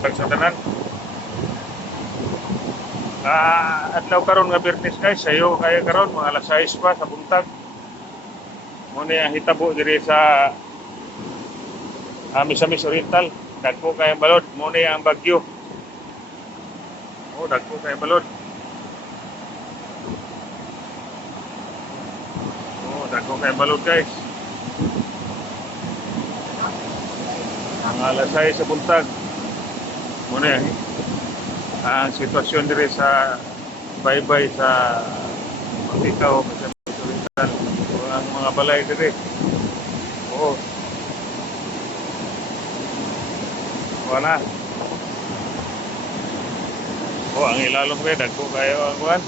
buntag sa tanan. Adlaw karon nga Biyernes guys, sayo kaya karon mga alas 6 pa sa buntag. Muna ang hitabo diri sa Misamis Oriental. Dagko kay balod, muna ang bagyo. Dagko kay balod. Dagko kay balod guys. Ang alas 6 sa buntag. Muna ang sitwasyon diri sa baybay sa Ikaw, Misamis Oriental. Ang mga balay diri. Wala. Ang ilalom kayo, dagko kayo ang kuhan.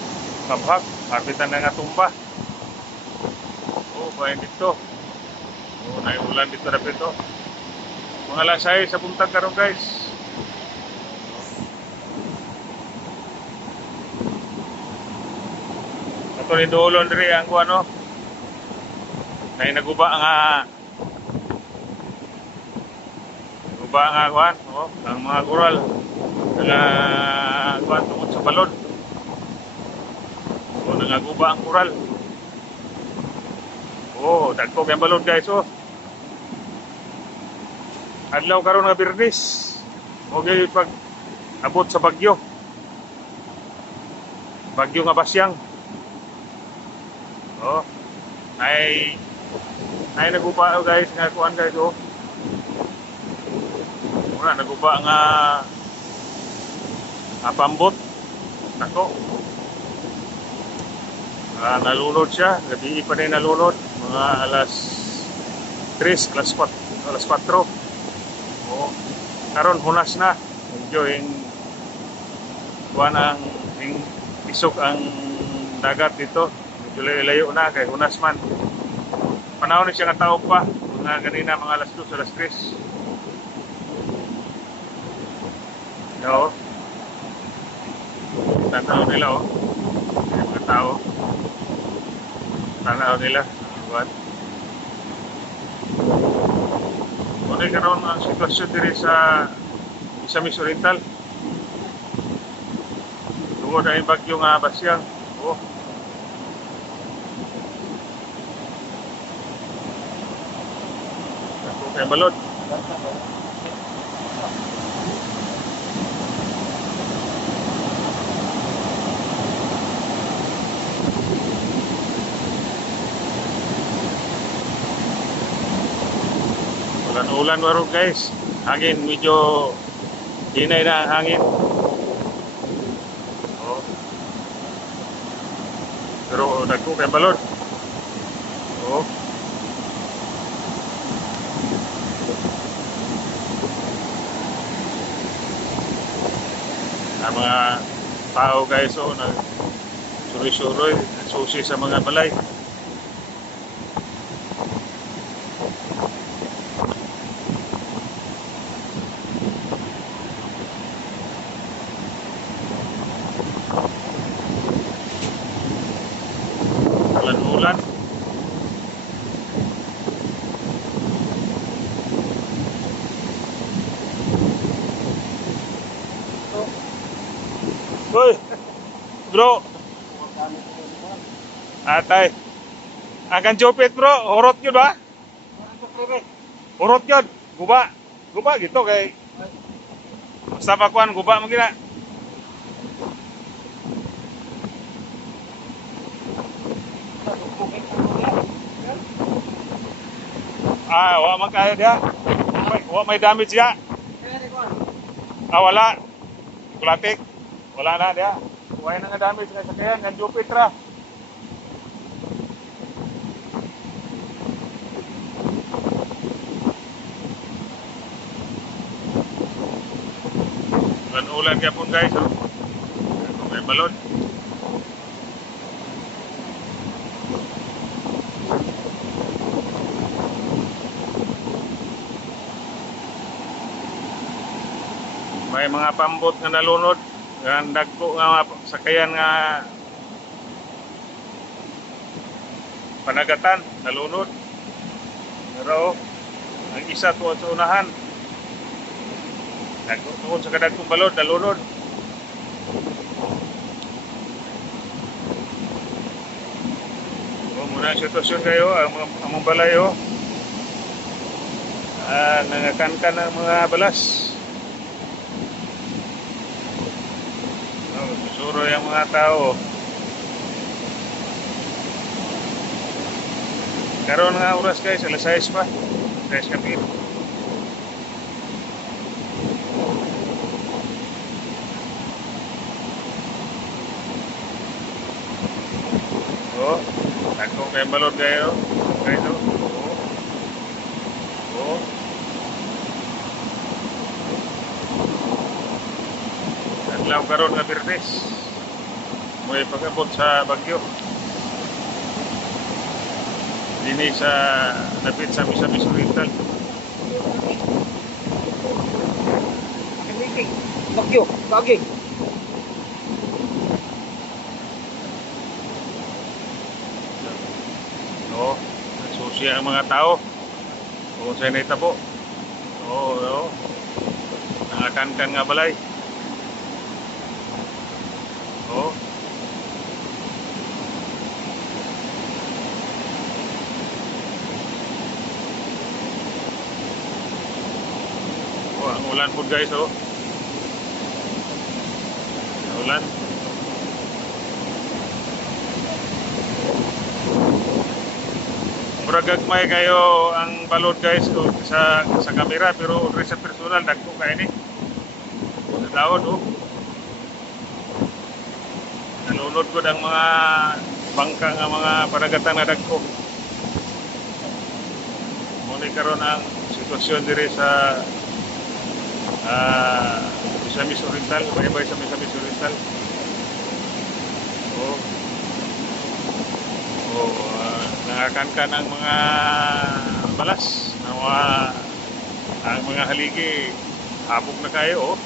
Kabhak, kapitan na nga tumba. Bayan dito. Naiulan dito na pito. Mga lasay sa buntag karon guys. Ato ni Dolon diri ang kuhan no. Naguba nga kuhan, ang mga kural nga kuhan tungkol sa balon. Nangaguba ang kural. Dagko kay balon guys Adlaw karon nga Biyernes. Gyud pag abot sa bagyo. Bagyo nga Basyang. Ay naguba guys nga kuan guys naguba nga pambot. Nako. Nalunod siya, gabi pa rin nalunod. Mga alas 3, alas 4. Karon hunas na. Medyo kuan ang isok ang dagat dito. Medyo layo na kay hunas man. Panahon ni siya nga tao pa. Mga ganina mga alas 2, alas 3. Tanaw nila mga tao. Tanaw nila. Muna karoon ang sitwasyon diri sa Misamis Oriental. Tungod ay bagyo nga Basyang. Kay balod. Ulan waro guys. Hangin medyo hinay na ang hangin. Pero dagko kay balod. Ang mga tao guys nagsuroy-suroy, susi sa mga balay. Ulan. Hoy, bro. Atay. Akan jopet bro, horot yun ba? Horot yun, guba. Guba gitu kay. Basta pakuan, guba mo gina. Wala man kaya dia. Wala may damage ya. Wala. Kulatik. Wala na dia. Wala na nga damage sa sakayan, nga jupit ra. Ulan kaya po guys. May balon. May mga pambot nga nalunod, nga dagko nga sakayan nga panagatan nalunod. Pero ang isa tuwa sa unahan. Tungkol sa kadagkong balod, nalunod. Muna ang sitwasyon kayo, ang mga balay nangakan ng mga balas. Susuro yung mga tao. Karoon nga oras guys, alas 6 pa. 6 kami. Takong kayo balod kayo. Kayo. Adlaw karon nga Birnes. May pag-abot sa Bagyo. Dini sa lapit sa Misamis Oriental. Bagyo, bagay. Nagsusiya ang mga tao. Kung sa'yo na itabo. Nangakan nga balay. Ang ulan po guys, ulan. Mura gagmay kayo ang balod guys sa kamera, pero sa personal dagko kayo ni. Sa daon nalunod ko ang mga bangka nga mga paragatan na dagko. Muna karon ang sitwasyon diri sa Misamis Oriental, baybay sa Misamis Oriental. Nangakan ng mga balas, ang mga haligi, habog na kayo.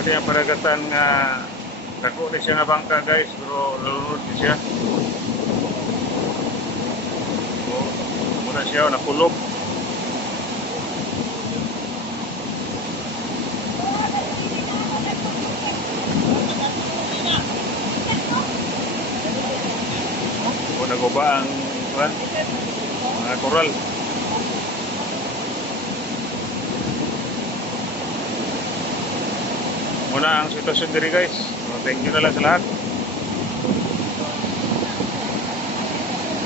Muna yung paragatan nga dako ni siya nga bangka guys, pero nalunod ni siya. Muna siya nakulog. Naguba ang mga koral. Muna ang sitwasyon diri guys. Thank you na lang sa lahat.